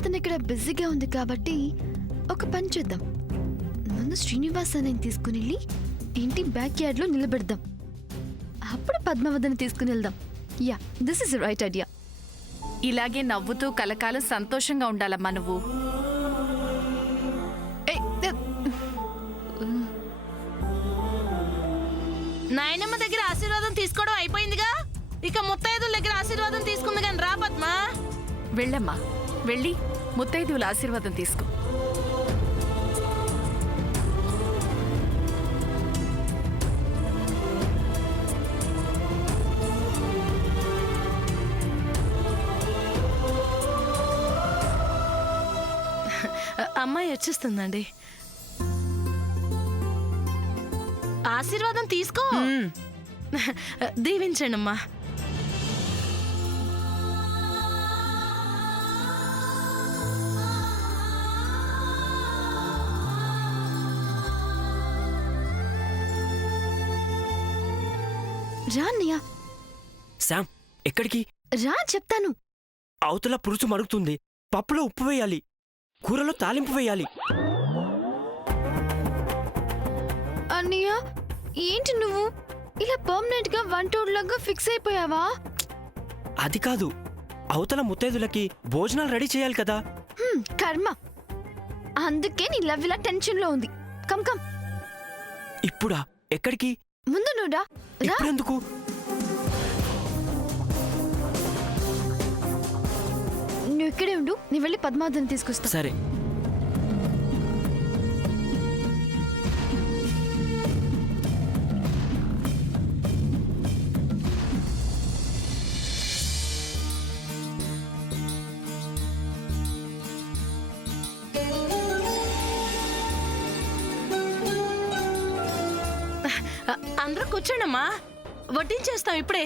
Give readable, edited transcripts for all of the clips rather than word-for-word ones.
పద్మావతిని ఇక్కడ బిజీగా ఉంది కాబట్టి ఒక పని చేద్దాం. ముందు శ్రీనివాస్ అన్నని తీసుకుని వెళ్ళి ఇంటి బ్యాక్ యార్డ్ లో నిలబెడదాం. అప్పుడు పద్మావతిని తీసుకుని వెళ్దాం. Yeah, this is right idea. ఇలాగే నవ్వుతూ కలకాలం సంతోషంగా ఉండాలమ్మా నువ్వు. నాయనమ్మ దగ్గర ఆశీర్వాదం తీసుకోవడం అయిపోయిందిగా, ఇక ముత్తైదుల దగ్గర ఆశీర్వాదం తీసుకుంది కానీ రా పద్మ. వెళ్ళమ్మా, వెళ్ళి ముత్తైదువుల ఆశీర్వాదం తీసుకో. అమ్మాయి వచ్చేస్తుందండి. ఆశీర్వాదం తీసుకో. దీవించండి అమ్మా. రా అన్నయ్య. శామ్, ఎక్కడికి? రా చెప్తాను. అవతల పురుచు మరుగుతుంది. పప్పులో ఉప్పు వేయాలి, కూరలో తాలింపు వేయాలి. అన్నయ్య, ఏంటి నువ్వు ఇలా పర్మనెంట్ గా వంటోడ్లాగా ఫిక్స్ అయిపోయావా? అది కాదు, అవతల ముత్తైదులకి భోజనాలు రెడీ చేయాలి కదా. కర్మ. అందుకే నీ లవ్ ఇలా టెన్షన్ లో ఉంది. Come come. ఇప్పుడా? ఎక్కడికి? ముందు నువ్వు రా. ఇప్పుడెందుకు? నువ్వు ఇక్కడే ఉండు, నీ వెళ్ళి పద్మావతిని తీసుకొస్తా. సరే. అందరూ కూర్చోండమ్మా, వడ్డించేస్తాం ఇప్పుడే.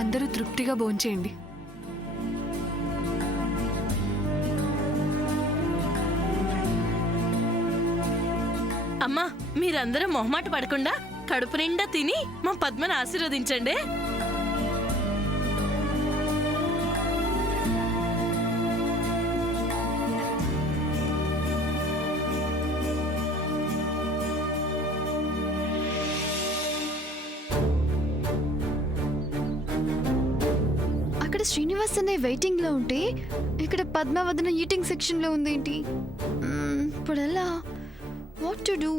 అందరూ తృప్తిగా భోంచేయండి. అమ్మా, మీరందరూ మొహమాట పడకుండా కడుపు నిండా తిని మా పద్మని ఆశీర్వదించండి. అక్కడ శ్రీనివాస్ అనే వెయిటింగ్ లో ఉంటే ఇక్కడ పద్మావతిన ఈటింగ్ సెక్షన్ లో ఉందేంటి? ఇప్పుడు ఎలా? What to do?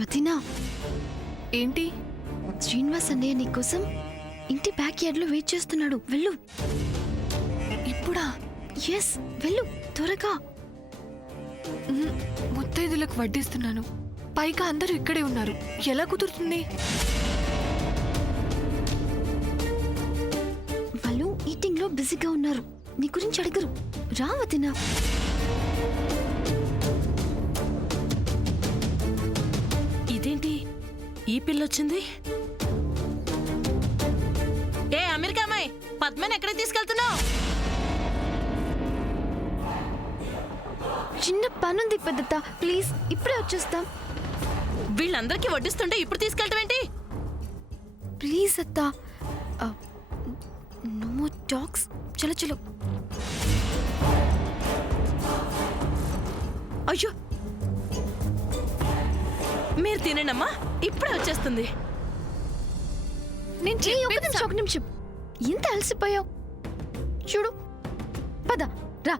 వదినా, ఏంటి? శ్రీనివాస్ అన్నయ్య నీకోసం ఇంటి బ్యాక్ యార్డ్ లో వెయిట్ చేస్తున్నాడు. వెళ్ళు. ఇప్పుడా? ఎస్, వెళ్ళు త్వరగా. ముత్తైదులకు వడ్డిస్తున్నాను, పైగా అందరూ ఇక్కడే ఉన్నారు. ఎలా కుదురుతుంది? వాళ్ళు ఈటింగ్ లో బిజీగా ఉన్నారు, నీ గురించి అడగరు. రా వదినా. ఇదేంటి ఈ పిల్లొచ్చింది? ఏ అమెరికా అమ్మాయి, పద్మని ఎక్కడికి తీసుకెళ్తున్నావు? చిన్న పనుంది పెద్దత, ప్లీజ్ ఇప్పుడే వచ్చేస్తాం. వీళ్ళందరికీ వడ్డిస్తుంటే ఇప్పుడు తీసుకెళ్ళటం ఏంటి? ప్లీజ్ అత్తా, నో మోర్ టాక్స్. చలో చలో. అయ్యో, మీరు తినండమ్మా, ఇప్పుడే వచ్చేస్తుంది. నేను ఒక నిమిషం ఇంత అలసిపోయావు. చూడు పద రా.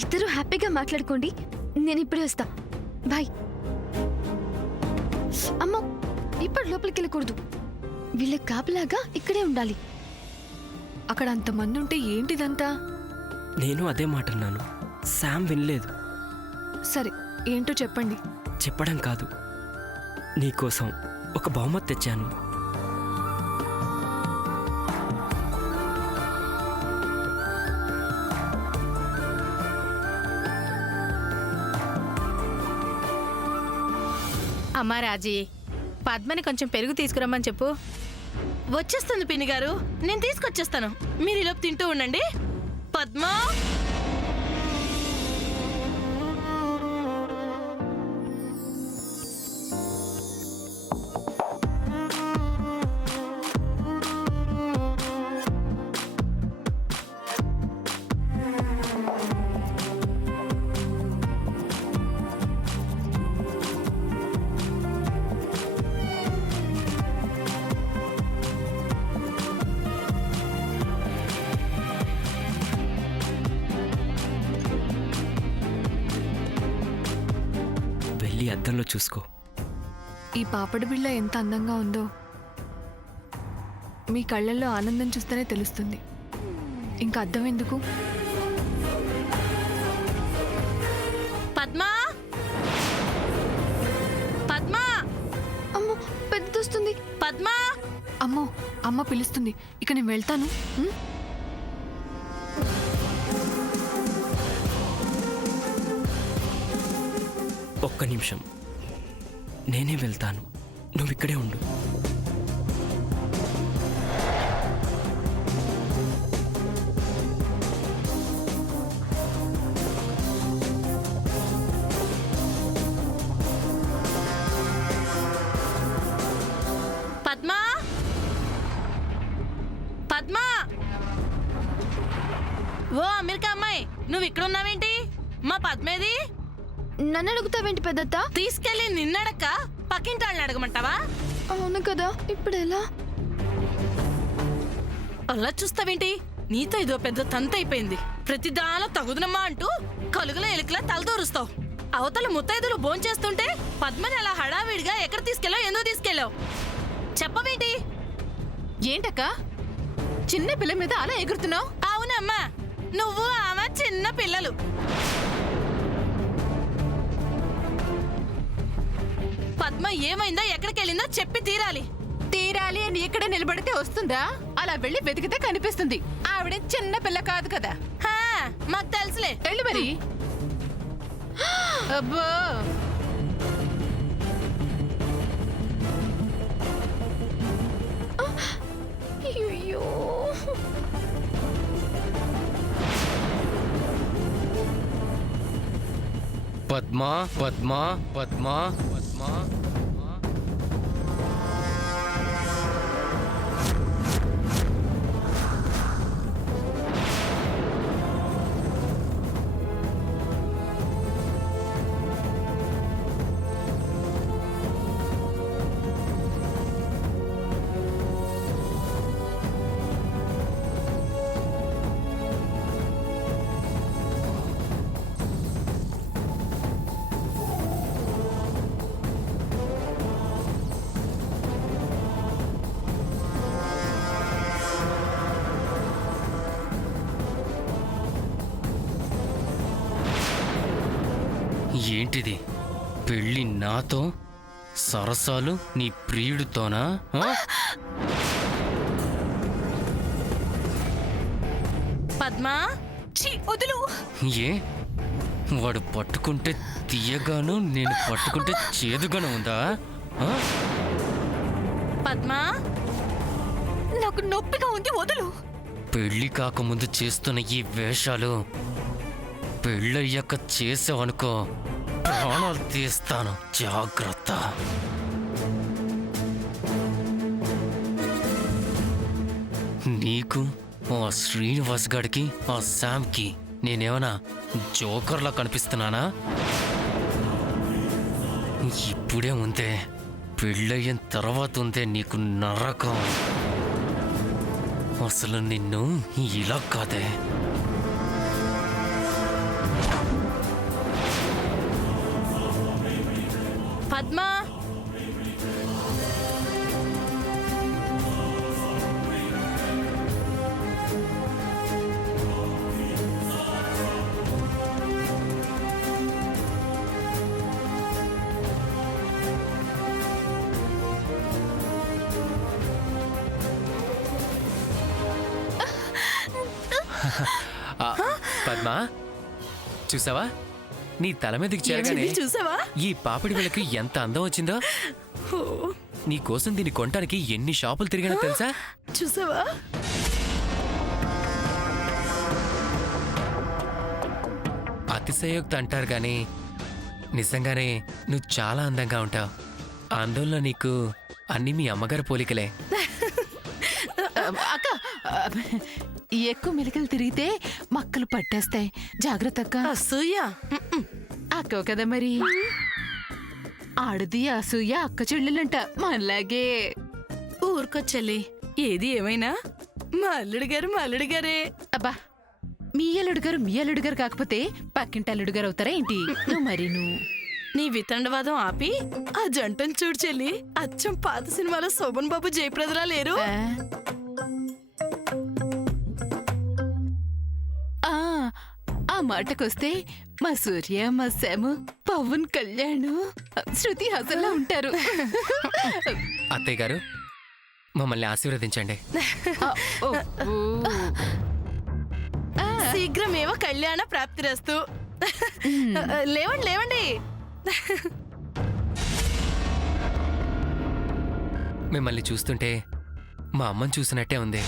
ఇద్దరు హ్యాపీగా మాట్లాడుకోండి, నేను ఇప్పుడే వస్తా. బాయ్. అమ్మో, ఇప్పుడు లోపలికి వెళ్ళకూడదు. వీళ్ళ కాపలాగా ఇక్కడే ఉండాలి. అక్కడ అంతమంది ఉంటే ఏంటిదంతా? నేను అదే మాట అన్నాను. శామ్ వినలేదు. సరే, ఏంటో చెప్పండి. చెప్పడం కాదు, నీకోసం ఒక బహుమతి తెచ్చాను. అమ్మా రాజీ, పద్మని కొంచెం పెరుగు తీసుకురమ్మని చెప్పు. వచ్చేస్తుంది పిన్ని గారు, నేను తీసుకొచ్చేస్తాను. మీరు ఈలోపు తింటూ ఉండండి. పద్మ, వెళ్ళి అద్దంలో చూసుకో. ఈ పాపడి బిళ్ళ ఎంత అందంగా ఉందో మీ కళ్ళల్లో ఆనందం చూస్తేనే తెలుస్తుంది. ఇంకా అర్థం ఎందుకు? పద్మ, పద్మ, అమ్మో, పెద్దొస్తుంది. పద్మ. అమ్మో, అమ్మ పిలుస్తుంది. ఇక నేను వెళ్తాను. ఉం? ఒక్క నిమిషం, నేనే వెళ్తాను. నువ్వు ఇక్కడే ఉండు. పద్మ, పద్మ. ఓ అమెరికా అమ్మాయి, నువ్వు ఇక్కడ ఉన్నావేంటి? మా పద్మేది? నన్ను అడుగుతావేంటి పెద్దత్త? తీసుకెళ్ళి నిన్నడక్క పక్కింటి వాళ్ళని అడగమంటావా? అవును కదా, ఇప్పుడు ఎలా? అలా చూస్తావేంటి? నీతో ఇదో పెద్ద తంత అయిపోయింది. ప్రతిదాలో తగుదనమ్మా అంటూ కలుగుల ఎలుకలా తలదూరుస్తావు. అవతల ముత్తైదులు భోంచేస్తుంటే పద్మని అలా హడావిడిగా ఎక్కడ తీసుకెళ్ళావు? ఎందుకు తీసుకెళ్ళావు? చెప్పవేంటి? ఏంటక్క చిన్న పిల్ల మీద అలా ఎగురుతున్నావు? అవునమ్మా, నువ్వు ఆమె చిన్న పిల్లలు. పద్మ ఏమైందో, ఎక్కడికి వెళ్ళిందో చెప్పి తీరాలి. తీరాలి అని ఇక్కడ నిలబడితే వస్తుందా? అలా వెళ్ళి వెతికితే కనిపిస్తుంది. ఆవిడ చిన్న పిల్ల కాదు కదా. హా, మాకు తెలుసులే. వెళ్ళు మరి. అబ్బో, అయ్యో, పద్మా పద్మా పద్మా పద్మా. ఏంటిది? పెళ్ళి నాతో, సరసాలు నీ ప్రియుడితోనా? పద్మా, వదులు. ఏ వాడు పట్టుకుంటే తీయగాను, నేను పట్టుకుంటే చేదుగాను ఉందా? పద్మా, నాకు నొప్పిగా ఉంది, వదులు. పెళ్ళి కాకముందు చేస్తున్న ఈ వేషాలు పెళ్ళయ్యాక చేసావనుకో, ప్రాణాలు తీస్తాను. జాగ్రత్త. నీకు, ఆ శ్రీనివాస్ గాడికి, ఆ శామ్కి నేనేమన్నా జోకర్లా కనిపిస్తున్నానా? ఇప్పుడే ఉందే పెళ్ళయిన తర్వాత ఉందే నీకు నరకం. అసలు నిన్ను ఇలా కాదే. పద్మా, పద్మా, చూసావా? నీ తల మీదకి చేరగానే ఏమైంది చూసావా? ఈ పాపిడి వీళ్ళకి ఎంత అందం వచ్చిందో. ఓ, నీ కోసం దీన్ని కొనడానికి ఎన్ని షాపులు తిరిగినా తెలుసా? చూసావా? అతిశయోక్తి అంటారు కానీ నిజంగానే నువ్వు చాలా అందంగా ఉంటావు. అందంలో నీకు అన్ని మీ అమ్మగారి పోలికలే. అక్క, ఎక్కువ మెలికలు తిరిగితే మక్కలు పట్టేస్తాయి. జాగ్రత్త అక్క. అసూయ. అక్క కదా మరి. ఆడది అసూయ అక్క చెల్లెలంట మనలాగే. ఊరుకొచ్చెల్లి, ఏది ఏమైనా మా అల్లుడు గారే. అబ్బా, మీ అల్లుడు గారు కాకపోతే పక్కింటి అల్లుడు గారు అవుతారా ఏంటి? నువ్వు మరి నువ్వు నీ వితండవాదం ఆపి ఆ జంటను చూడు చెల్లి. అచ్చం పాత సినిమాలో శోభన్ బాబు జయప్రదలా లేరు? ఆ మాటకొస్తే మా సూర్య, మా శాము, పవన్ కళ్యాణ్, శృతి హాసన్లా ఉంటారు. అత్తయ్య గారు, మమ్మల్ని ఆశీర్వదించండి. ఓ, ఓ. శీఘ్రమేవో కళ్యాణ ప్రాప్తిరస్తు. లేవండి లేవండి. మిమ్మల్ని చూస్తుంటే మా అమ్మని చూసినట్టే ఉంది.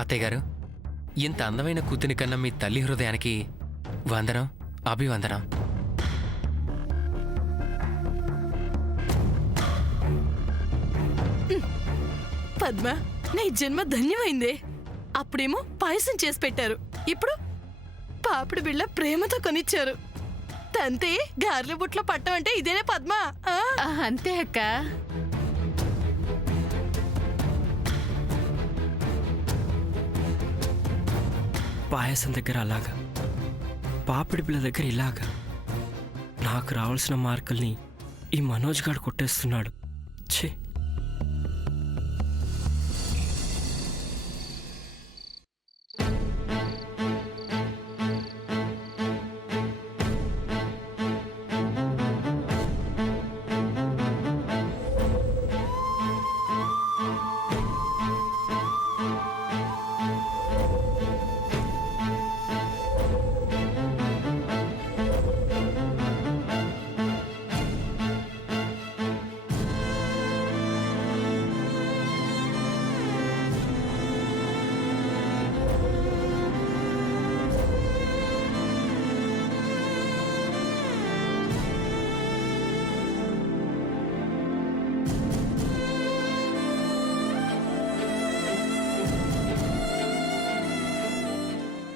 అత్తయ్య గారు, ఇంత అందమైన కూతుని కన్నా మీ తల్లి హృదయానికి వందనం, అభివందనం. పద్మ, నీ జన్మ ధన్యమైందే. అప్పుడేమో పాయసం చేసి పెట్టారు, ఇప్పుడు పాపిడి బిళ్ళ ప్రేమతో కొనిచ్చారు. తంతే గార్ల బుట్లో పట్టం అంటే ఇదేనే పద్మ. అంతే అక్క. పాయసం దగ్గర అలాగా, పాపిడి పిల్ల దగ్గర ఇలాగా. నాకు రావాల్సిన మార్కుల్ని ఈ మనోజ్ గాడు కొట్టేస్తున్నాడు. ఛీ.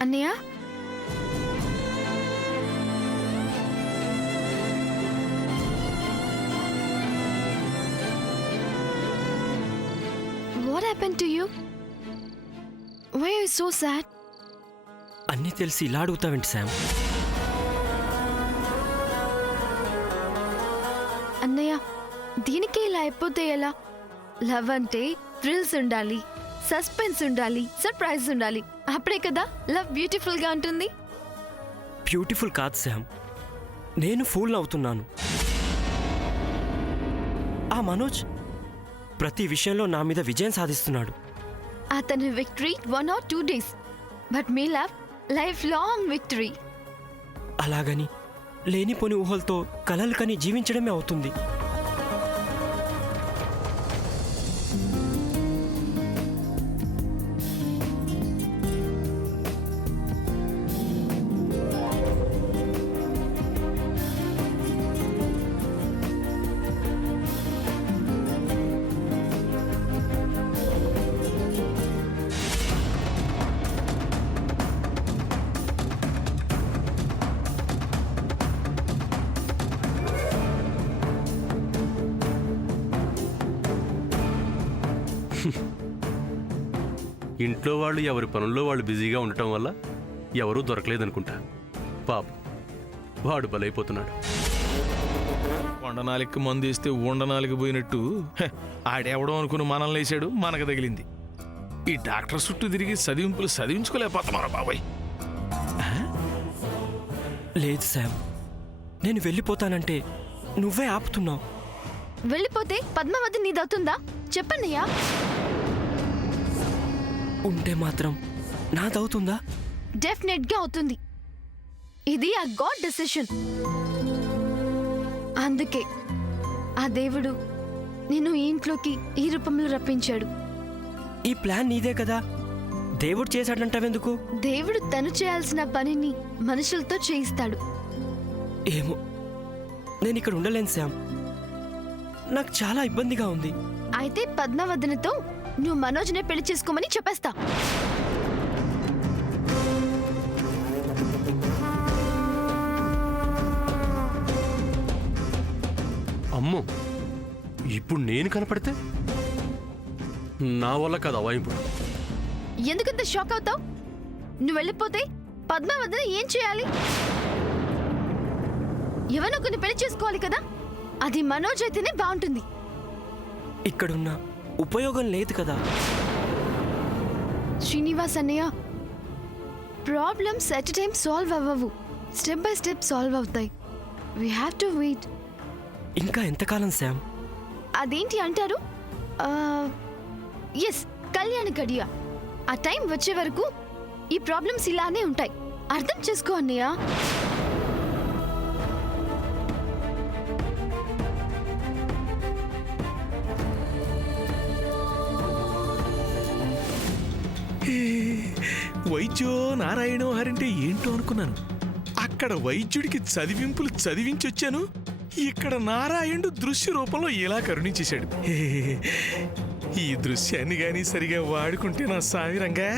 అన్నయ్య, what happened to you? Why are you so sad? అన్నీ తెలిసి ఇలా అడుగుతావేంటి శామ్? అన్నయ్య, దీనికి ఇలా అయిపోతే ఎలా? లవ్ అంటే థ్రిల్స్ ఉండాలి, సస్పెన్స్ ఉండాలి, సర్ప్రైజ్ ఉండాలి. అప్పుడే కదా లవ్ బ్యూటిఫుల్ గా ఉంటుంది. బ్యూటిఫుల్ కాదు శామ్, నేను ఫూల్ అవుతున్నాను. ఆ మనోజ్ ప్రతి విషయంలో నా మీద విజయం సాధిస్తున్నాడు. అతని victory 1 or 2 days, but me love life long victory. అలాగని లేనిపోని ఊహలతో కలలు కని జీవించడమే అవుతుంది. ఇంట్లో వాళ్ళు ఎవరి పనుల్లో వాళ్ళు బిజీగా ఉండటం వల్ల ఎవరూ దొరకలేదనుకుంటా. పాప వాడు బలైపోతున్నాడు. కొండనాలికి మందు వేస్తే ఉండనాలికి పోయినట్టు ఆడెవడో అనుకుని మనల్ని వేసాడు, మనకు తగిలింది. ఈ డాక్టర్ చుట్టూ తిరిగి చదివింపులు చదివించుకోలేకపోతున్నారా బాబాయ్? లేదు శామ్, నేను వెళ్ళిపోతానంటే నువ్వే ఆపుతున్నావు. వెళ్ళిపోతే పద్మావతి నీదవుతుందా? చెప్పన్నయ్యా. ఉంటే మాత్రం నాదవుతుందా? డెఫినెట్ గా అవుతుంది. ఇది ఆ గాడ్ డెసిషన్. అందుకే ఆ దేవుడు నిన్ను ఈ ఇంట్లోకి ఈ రూపంలో రప్పించాడు. ఈ ప్లాన్ నీదే కదా, దేవుడు చేశాడంటావెందుకు? దేవుడు తను చేయాల్సిన పనిని మనుషులతో చేయిస్తాడు. ఏమో, నేను ఇక్కడ ఉండలేను శామ్. నాకు చాలా ఇబ్బందిగా ఉంది. అయితే పద్మావతితో నువ్వు మనోజ్నే పెళ్లి చేసుకోమని చెప్పేస్తా. అమ్మో, ఇప్పుడు నేను కనపడితే నా వల్ల కాదు అవాయింపుడు. ఎందుకంత షాక్ అవుతావు? నువ్వు వెళ్ళిపోతే పద్మావతిని ఏం చేయాలి? ఎవరో కొన్ని పెళ్లి చేసుకోవాలి కదా. అది మనోజ్ అయితేనే బాగుంటుంది. ఇక్కడున్న ఉపయోగం లేదు కదా. శ్రీనివాస్ అన్నయ్య, ప్రాబ్లమ్స్ ఎట్ టైం సాల్వ్ అవ్వవు, స్టెప్ బై స్టెప్ సాల్వ్ అవుతాయి. We have to wait. ఇంకా ఎంతకాలం శామ్? అదేంటి అంటారు? ఎస్, కళ్యాణ గడియ. ఆ టైం వచ్చే వరకు ఈ ప్రాబ్లమ్స్ ఇలానే ఉంటాయి. అర్థం చేసుకో అన్నయ్య. వైద్యో నారాయణో హరంటే ఏంటో అనుకున్నాను. అక్కడ వైద్యుడికి చదివింపులు చదివించొచ్చాను, ఇక్కడ నారాయణుడు దృశ్య రూపంలో ఇలా కరుణించేశాడు. ఈ దృశ్యాన్ని గాని సరిగా వాడుకుంటే నా సామిరంగా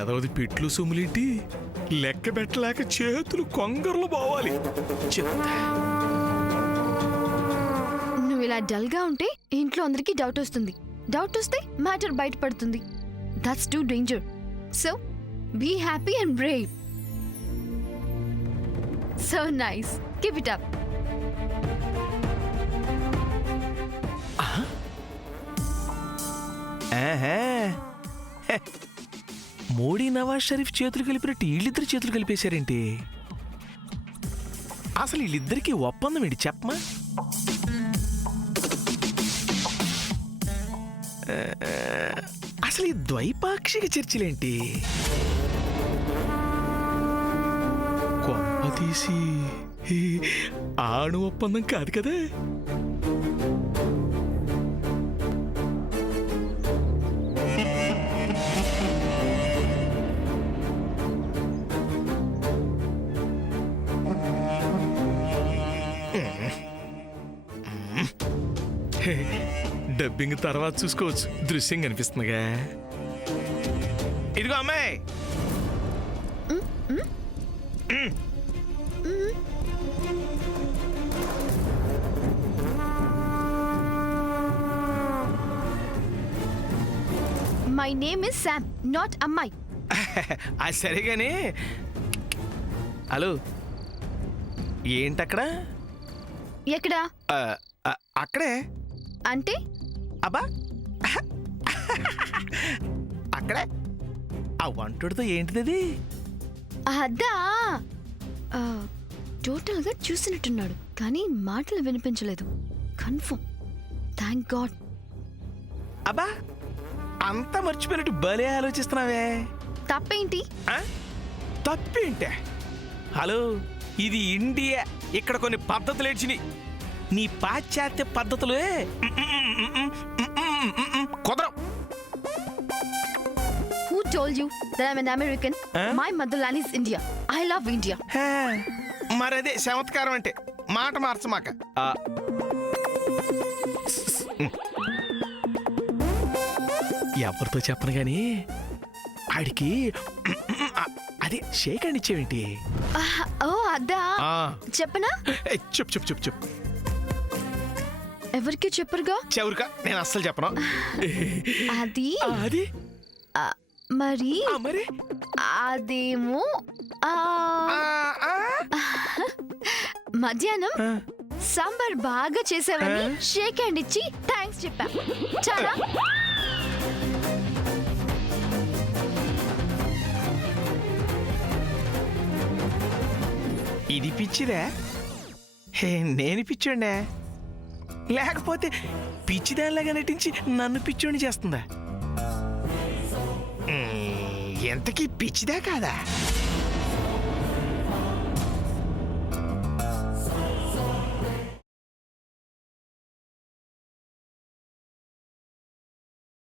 ఎదవది పెట్లు సొమ్ములేంటి లెక్క పెట్టలేక చేతులు కొంగర్లు పోవాలి. నువ్వు ఇలా డల్ గా ఉంటే ఇంట్లో అందరికీ డౌట్ వస్తుంది. డౌట్ వస్తే మ్యాటర్ బయటపడుతుంది. That's too danger. So be happy and brave. So nice. Keep it up. Modi Nawaz Sharif చేతులు కలిపినట్టు వీళ్ళిద్దరు చేతులు కలిపేశారేంటి? అసలు వీళ్ళిద్దరికి ఒప్పందం ఏంటి చెప్పమా? అసలు ఈ ద్వైపాక్షిక చర్చలేంటి? కొప్ప తీసి ఆణు ఒప్పందం కాదు కదా? డబ్బింగ్ తర్వాత చూసుకోవచ్చు, దృశ్యం కనిపిస్తుందిగా. ఇదిగో అమ్మాయి, my name is Sam, not అమ్మాయి. అది సరేగాని. హలో, ఏంటక్కడ? ఎక్కడా? అక్కడే. అంటే అబ్బా, అక్కడే ఆ వంటుడితో ఏంటిది? అద్దా, టోటల్ గా చూసినట్టున్నాడు కానీ మాటలు వినిపించలేదు. కన్ఫర్మ్. Thank God. అబ్బా, అంతా మర్చిపోయినట్టు భలే ఆలోచిస్తున్నావే. తప్పేంటి? తప్పేంటే? హలో, ఇది ఇండియా. ఇక్కడ కొన్ని పద్ధతులు ఏడ్చినాయి. నీ పాశ్చాత్య పద్ధతులే కుదరవు. Who told you that I'm an American? My motherland is India. I love India. మరదే చమత్కారం అంటే. మాట మార్చమాక. ఎవరితో చెప్పను గాని ఆడికి అదే షేక్ అండ్ ఇచ్చేవేంటి? ఓ అద్దా, చెప్పనా? చెప్పు చెప్పు చెప్పు చెప్పు. ఎవరికి చెప్పరుగా? చెవురుకా నేను అస్సలు చెప్పను. అది అది ఆ, మరి మరి అదేమో ఆ, మధ్యాహ్నం సాంబార్ బాగా చేసావని షేక్ హ్యాండ్ ఇచ్చి థ్యాంక్స్ చెప్పా. చాలా ఇది పిచ్చిదే? హే, నేను పిచ్చోండే? లేకపోతే పిచ్చిదానిలాగా నటించి నన్ను పిచ్చోని చేస్తుందా? ఎంతకీ పిచ్చిదా కాదా?